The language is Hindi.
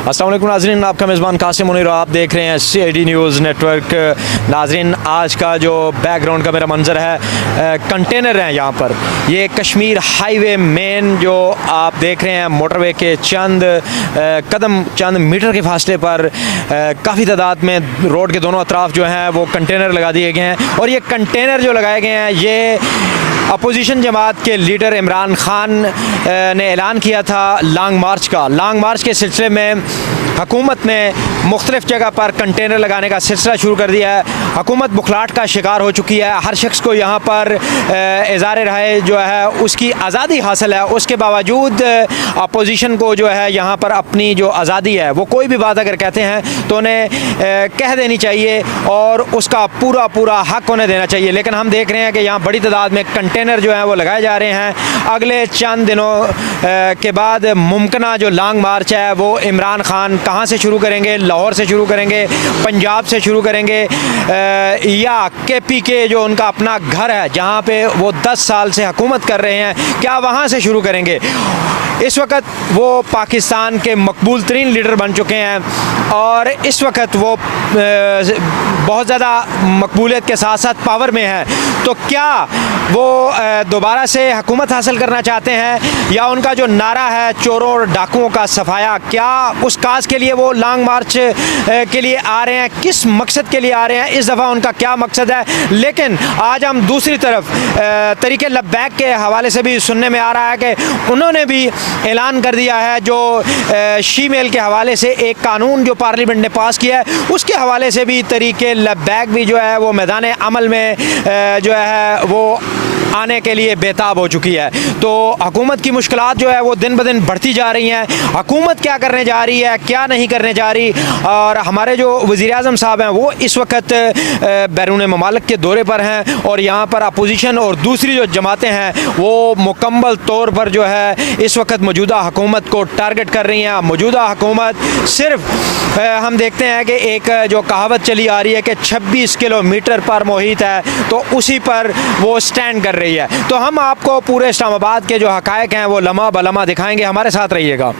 अस्सलाम वालेकुम नाज़रीन, आपका मेज़बान कासिम मुनीर, आप देख रहे हैं CID न्यूज़ नेटवर्क। नाज़रीन, आज का जो बैकग्राउंड का मेरा मंज़र है, कंटेनर हैं यहाँ पर। ये कश्मीर हाईवे मेन जो आप देख रहे हैं, मोटरवे के चंद मीटर के फासले पर काफ़ी तादाद में रोड के दोनों अतराफ़ जो हैं वो कंटेनर लगा दिए गए हैं। और ये कंटेनर जो लगाए गए हैं, ये अपोजिशन जमात के लीडर इमरान खान ने ऐलान किया था लॉन्ग मार्च का। लॉन्ग मार्च के सिलसिले में हुकूमत ने मुख्तलिफ़ जगह पर कंटेनर लगाने का सिलसिला शुरू कर दिया है। हुकूमत बुखलाहट का शिकार हो चुकी है। हर शख्स को यहाँ पर इज़हार राय जो है उसकी आज़ादी हासिल है, उसके बावजूद अपोजिशन को जो है यहाँ पर अपनी जो आज़ादी है वो कोई भी बात अगर कहते हैं तो उन्हें कह देनी चाहिए और उसका पूरा हक उन्हें देना चाहिए। लेकिन हम देख रहे हैं कि यहाँ बड़ी तादाद में कंटेनर जो हैं वो लगाए जा रहे हैं। अगले चंद दिनों के बाद मुमकिन जो लॉन्ग मार्च है वो इमरान खान कहाँ से शुरू करेंगे, लाहौर से शुरू करेंगे, पंजाब से शुरू करेंगे, या KPK जो उनका अपना घर है जहाँ पे वो 10 साल से हुकूमत कर रहे हैं, क्या वहाँ से शुरू करेंगे। इस वक्त वो पाकिस्तान के मकबूल तरीन लीडर बन चुके हैं और इस वक्त वो बहुत ज़्यादा मकबूलियत के साथ साथ पावर में है। तो क्या वो दोबारा से हुकूमत हासिल करना चाहते हैं या उनका जो नारा है चोरों और डाकुओं का सफाया, क्या उस काज के लिए वो लॉन्ग मार्च के लिए आ रहे हैं, किस मकसद के लिए आ रहे हैं, इस दफ़ा उनका क्या मकसद है। लेकिन आज हम दूसरी तरफ तरीके लब्बैक के हवाले से भी सुनने में आ रहा है कि उन्होंने भी ऐलान कर दिया है जो शीमेल के हवाले से एक कानून जो पार्लियामेंट ने पास किया है उसके हवाले से भी तरीके लब्बैक भी जो है वो मैदान अमल में जो है वो आने के लिए बेताब हो चुकी है। तो हुकूमत की मुश्किलात जो है वो दिन ब दिन बढ़ती जा रही हैं। हुकूमत क्या करने जा रही है, क्या नहीं करने जा रही। और हमारे जो वज़ीर-ए-आज़म साहब हैं वो इस वक्त बैरून ममालिक के दौरे पर हैं और यहाँ पर अपोजिशन और दूसरी जो जमातें हैं वो मुकम्मल तौर पर जो है इस वक्त मौजूदा हुकूमत को टारगेट कर रही हैं। मौजूदा हुकूमत सिर्फ हम देखते हैं कि एक जो कहावत चली आ रही है कि 26 किलोमीटर पर मुहित है, तो उसी पर वो स्टैंड कर रही है। तो हम आपको पूरे इस्लामाबाद के जो हक़ाइक़ हैं वो लम्हा ब लम्हा दिखाएंगे, हमारे साथ रहिएगा।